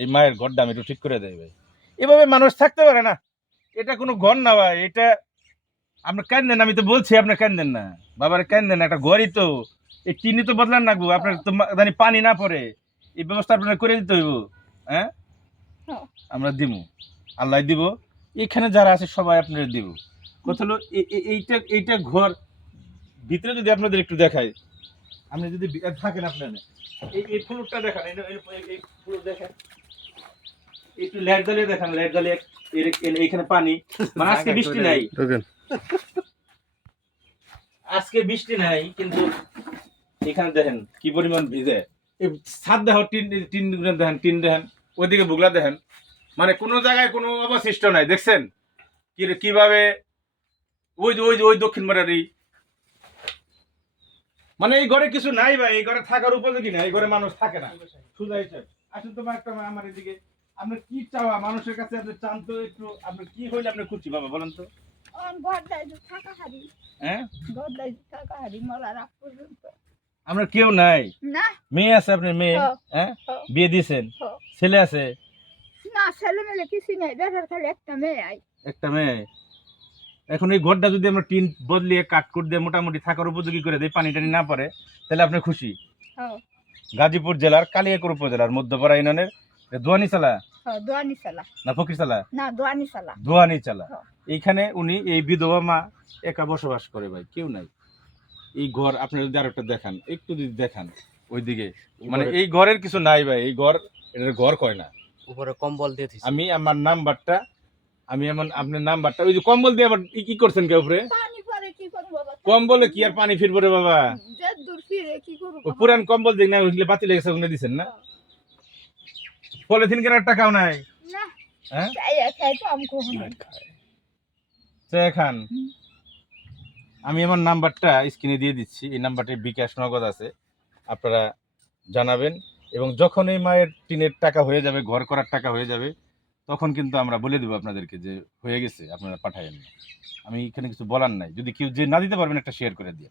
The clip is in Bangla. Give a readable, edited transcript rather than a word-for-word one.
এই মায়ের ঘরটা আমি একটু ঠিক করে দেই ভাই। এভাবে মানুষ থাকতে পারে না। এটা কোনো ঘর না ভাই। এটা আপনি কাঁদেন, আমি তো বলছি আপনি কাঁদেন না। বাবারে কাঁদেন না, একটা ঘরই তো। এই টিনই তো বদলান লাগবো। আপনার তো জানি পানি না পড়ে। এই ব্যবস্থা আপনার করে দিতে হইব। হ্যাঁ? আমরা দিমু। আল্লাহ দিব। এখানে যারা আছে সবাই আপনাদের দিব। কথা হলো এইটা ঘর ভিতরে যদি আপনাদের একটু দেখাই, আপনি যদি থাকেন আপনারা এই ফ্লোরটা দেখান, এই ফ্লোর দেখেন, একটু লাইট জ্বালিয়ে দেখান, লাইট জ্বালিয়ে এইখানে পানি, মানে আজকে বৃষ্টি নাই, আজকে বৃষ্টি নাই, কিন্তু এখানে দেখেন কি পরিমাণ ভিজে। এই ছাদ দেখো, টিন টিন দেখেন, টিন দেখেন, ওইদিকে বুগলা দেখেন, মানে কোনো জায়গায় কোনো অবশিষ্ট নাই। দেখছেন কিভাবে ওই দক্ষিণ পাড়ারই, মানে এই ঘরে কিছু নাই ভাই, এই ঘরে থাকার উপযোগী না, এই ঘরে মানুষ থাকে না। সুজা হিসেবে আসুন তোমার একটা আমার এদিকে, আপনি কি চাওয়া মানুষের কাছে, আপনি চান তো একটু, আপনি কি হইলে আপনি খুশি বাবা বলেন তো? হ্যাঁ, আপনার কেউ নাই? মেয়ে আছে আপনার? মেয়ে? হ্যাঁ, বিয়ে দিয়েছেন? ছেলে আছে? না, ছেলে মেলে কিছু নেই, দেখার খালি একটা মেয়ে। একটা মেয়ে। এখন এই ঘরটা যদি আমরা টিন বদলিয়ে কাটকুট দিয়ে মোটামুটি থাকার উপযোগী করে দিই, পানি টানি না পড়ে, তাহলে আপনি খুশি? গাজীপুর জেলার কালিয়াকৈর উপজেলার মধ্যপাড়া ইউনিয়নের দোয়ানিচালা না ফকিরচালা? না, দোয়ানিচালা। এইখানে উনি এই বিধবা মা একা বসবাস করে ভাই, কেউ নাই। এই ঘর আপনি যদি আরেকটা দেখান, একটু যদি দেখান ওইদিকে, মানে এই ঘরের কিছু নাই ভাই। এই ঘর, এটার ঘর কয় না। উপরে কম্বল দিয়ে দিছি। আমি আমার নাম্বারটা, আমি এমন আপনার নাম্বারটা, ওই যে কম্বল দিয়ে আবার কি করছেন কে উপরে? কম্বলে কি আর পানি ফিরবো রে বাবা? পুরান কম্বল দিক না, ওইগুলো বাতি লেগেছে, ওগুলো দিচ্ছেন না? পলিথিন কেনার টাকাও নাই? হ্যাঁ, খান। আমি আমার নাম্বারটা স্ক্রিনে দিয়ে দিচ্ছি, এই নাম্বারটা বিকাশ নগদ আছে, আপনারা জানাবেন। এবং যখন এই মায়ের টিনের টাকা হয়ে যাবে, ঘর করার টাকা হয়ে যাবে, তখন কিন্তু আমরা বলে দেবো আপনাদেরকে যে হয়ে গেছে, আপনারা পাঠায়েন। আমি এখানে কিছু বলার নাই। যদি কেউ যে না দিতে পারবেন, একটা শেয়ার করে দিয়ে